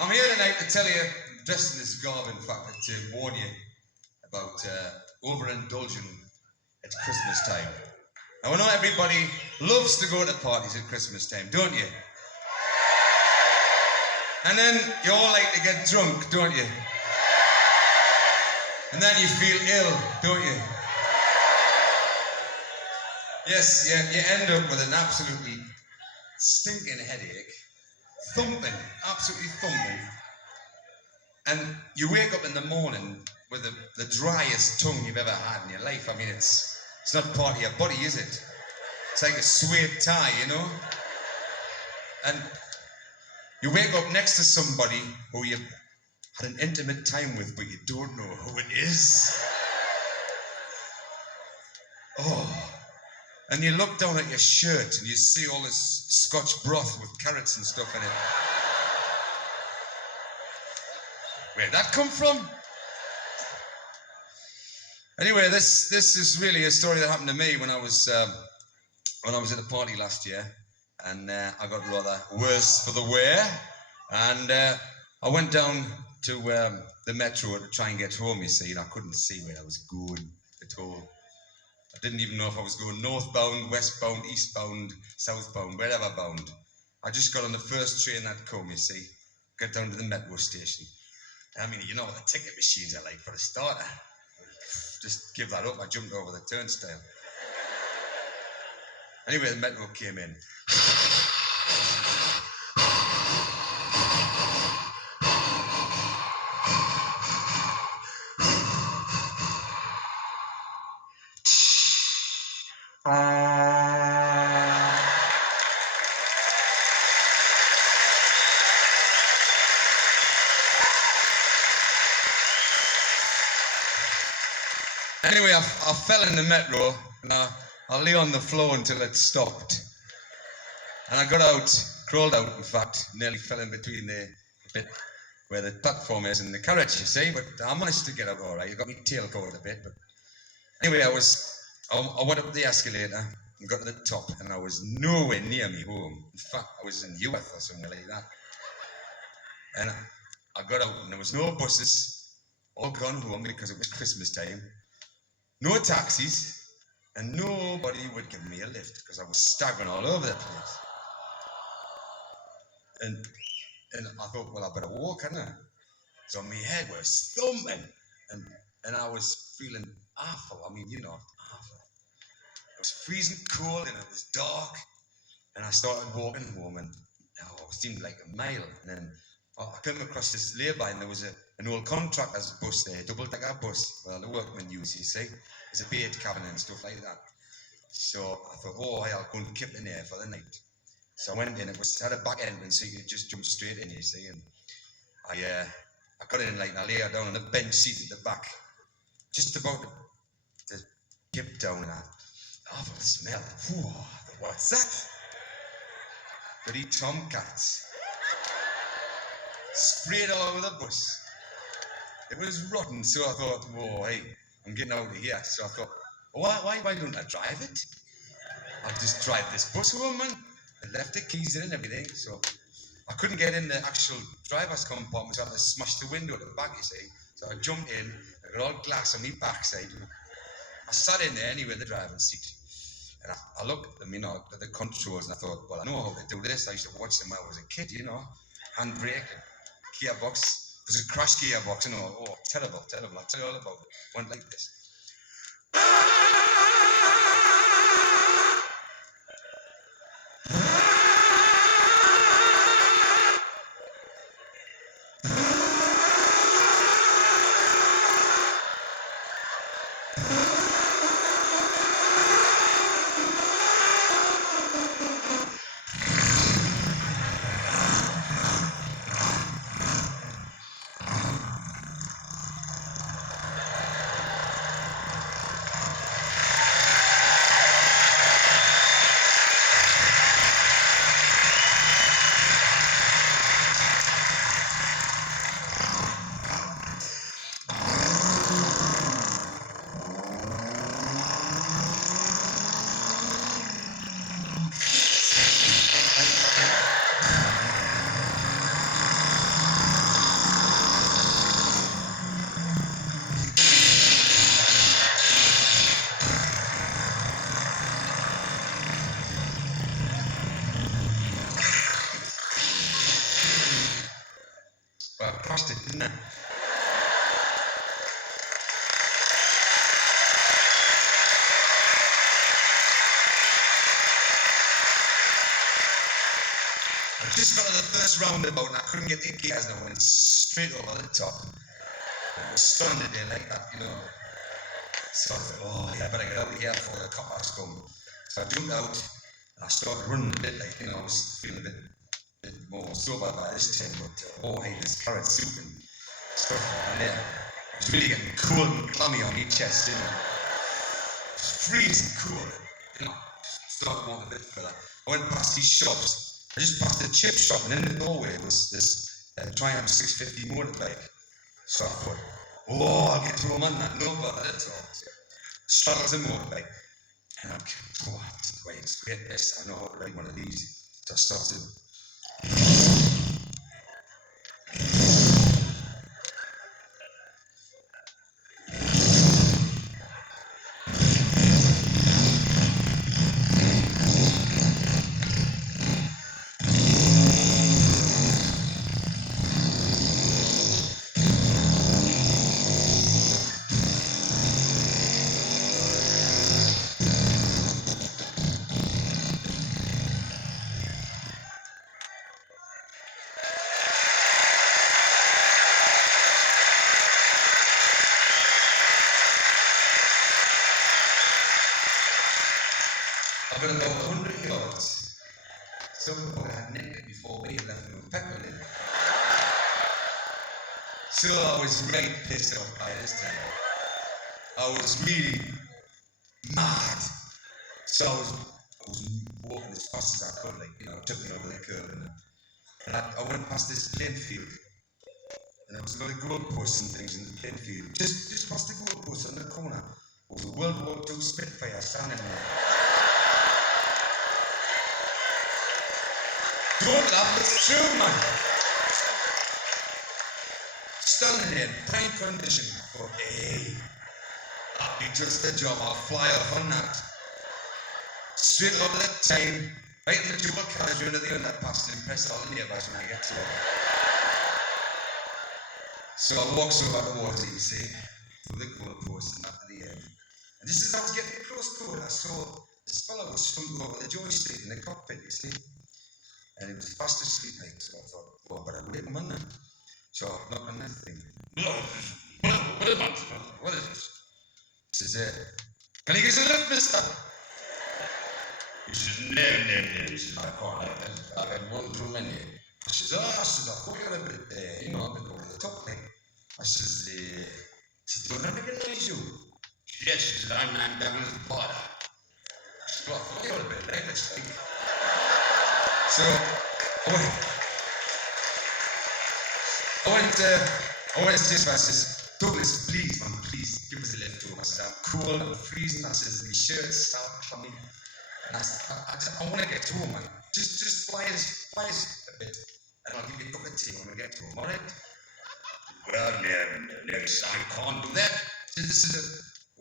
I'm here tonight to tell you, dressed in this garb, in fact, to warn you about overindulging at Christmas time. Now, I know everybody loves to go to parties at Christmas time, don't you? And then you all like to get drunk, don't you? And then you feel ill, don't you? Yes, you end up with an absolutely stinking headache, thumping, absolutely thumping. And you wake up in the morning with the driest tongue you've ever had in your life. I mean, it's not part of your body, is it? It's like a suede tie, you know? And you wake up next to somebody who you've had an intimate time with, but you don't know who it is. Oh. And you look down at your shirt and you see all this Scotch broth with carrots and stuff in it. Where'd that come from? Anyway, this is really a story that happened to me when I was at a party last year, and I got rather worse for the wear, and I went down to the metro to try and get home, you see, and I couldn't see where I was going at all. I didn't even know if I was going northbound, westbound, eastbound, southbound, wherever bound. I just got on the first train that come, you see, got down to the metro station. I mean, you know what the ticket machines are like for a starter. Just give that up, I jumped over the turnstile. Anyway, the metro came in. Anyway, I fell in the metro, and I lay on the floor until it stopped. And I got out, crawled out, in fact, nearly fell in between the bit where the platform is and the carriage, you see, but I managed to get out all right. I got my tail caught a bit, but anyway, I went up the escalator and got to the top, and I was nowhere near me home. In fact, I was in Youth or somewhere like that. And I got out, and there was no buses, all gone home because it was Christmas time. No taxis, and nobody would give me a lift because I was staggering all over the place. And I thought, well, I better walk, hadn't I? So my head was thumping, and I was feeling awful. I mean, you know, awful. It was freezing cold, and it was dark, and I started walking home, and it seemed like a mile. And then I came across this lay-by, and there was an old contractor's bus there, a double-decker bus, well, the workmen use, you see. There's a bait cabin and stuff like that. So I thought, I'll go and kip in there for the night. So I went in, it had a back entrance, so you could just jump straight in, you see. And I got in late, and I lay down on the bench seat at the back, just about to kip down, and awful smell. Whew, I thought, what's that? Bloody tomcats. Sprayed all over the bus. It was rotten, so I thought, hey, I'm getting out of here. So I thought, why don't I drive it? I'll just drive this bus home, man. I left the keys in and everything, so I couldn't get in the actual driver's compartment, so I had to smash the window at the back, you see. So I jumped in, I got all glass on my backside. I sat in there anyway, the driving seat. And I looked at the controls, and I thought, well, I know how to do this. I used to watch them when I was a kid, you know. Handbrake, gearbox. There's a crash gearbox, you know. Oh, terrible. I'll tell you all about it. It went like this. crushed it, didn't I? I just got to the first roundabout and I couldn't get the gears and I went straight over the top. I was stranded there like that, you know. So I thought, oh yeah, I better get out of here before the coppers come. So I jumped out and I started running a bit, like, you know, I was feeling a bit more sober by this time, but oh hey, this carrot soup and stuff, and yeah, it was really getting cold and clammy on my chest, you know. It was freezing cold, you know. Started walking a bit further. I went past these shops. I just passed a chip shop, and in the doorway was this Triumph 650 motorbike. So I thought, oh, I'll get through a man that, no bother at all. Struggles a motorbike. And I'm oh, wait, forget this, I know how to ride one of these. So I started. I've got about 100 yards. Some boy had nicked it before we left no pepper in it. So I was right pissed off by this time. I was really mad. So I was walking as fast as I could, like, you know, took me over the curb and I went past this plain field. And there was a lot of goalposts and things in the plain field. Just past the goalposts on the corner was a World War II Spitfire standing there. Don't laugh, it's true, man. Standing there in prime condition. I thought, hey, that'll be just the job, I'll fly off on that. Straight over that time, right in the dual carriage under the underpass and impress all the neighbours when I get to it. So I walked over the water, you see, through the goalpost and up to the end. And just as I was getting close to it, I saw this fellow was slumped over the joystick in the cockpit, you see. And he was fast asleep, like, so I thought, well, I better wake him on then. So I knocked on that thing. What is this? He says, can you give us a lift, mister? He says, no. He says, I can't. I've had one too many. I says, I thought you were a bit, you know, a bit over the top, like. I says, don't I recognize you? Yes, he says, I'm Douglas Potter. I says, well, I thought you were a bit late, this thing. So, I went to this, I says, Douglas, please, man, please, give us a lift home. I said, I'm cold, I'm freezing. I says, my shirt's out, clammy. And I said, I want to get home, man. Just fly us a bit, and I'll give you a cup of tea when we get home, all right? Well, no, I can't do that. Says, this is a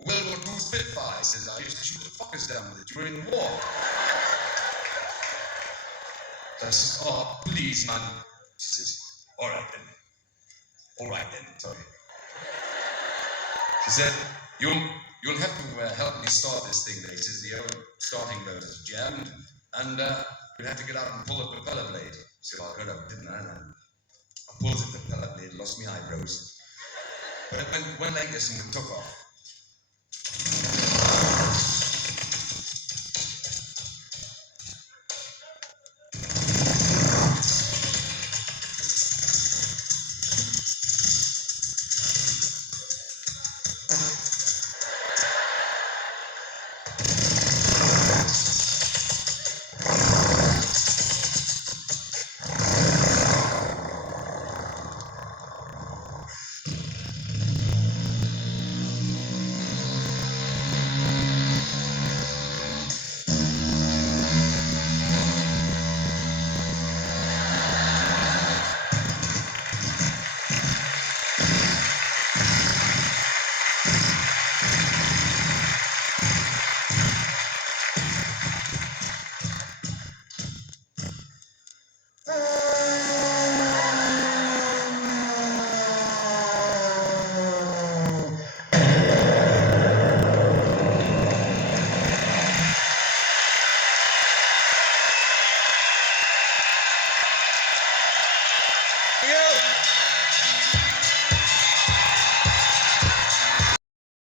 World War II Spitfire. Says, I used to shoot the fuckers down with it during the war. I says, oh, please, man. She says, all right then, sorry. She said, you'll have to help me start this thing there. He says, the old starting belt is jammed, and you'll have to get out and pull the propeller blade. So I got up, didn't I? And I pulled the propeller blade, lost my eyebrows. But it went like this and it took off.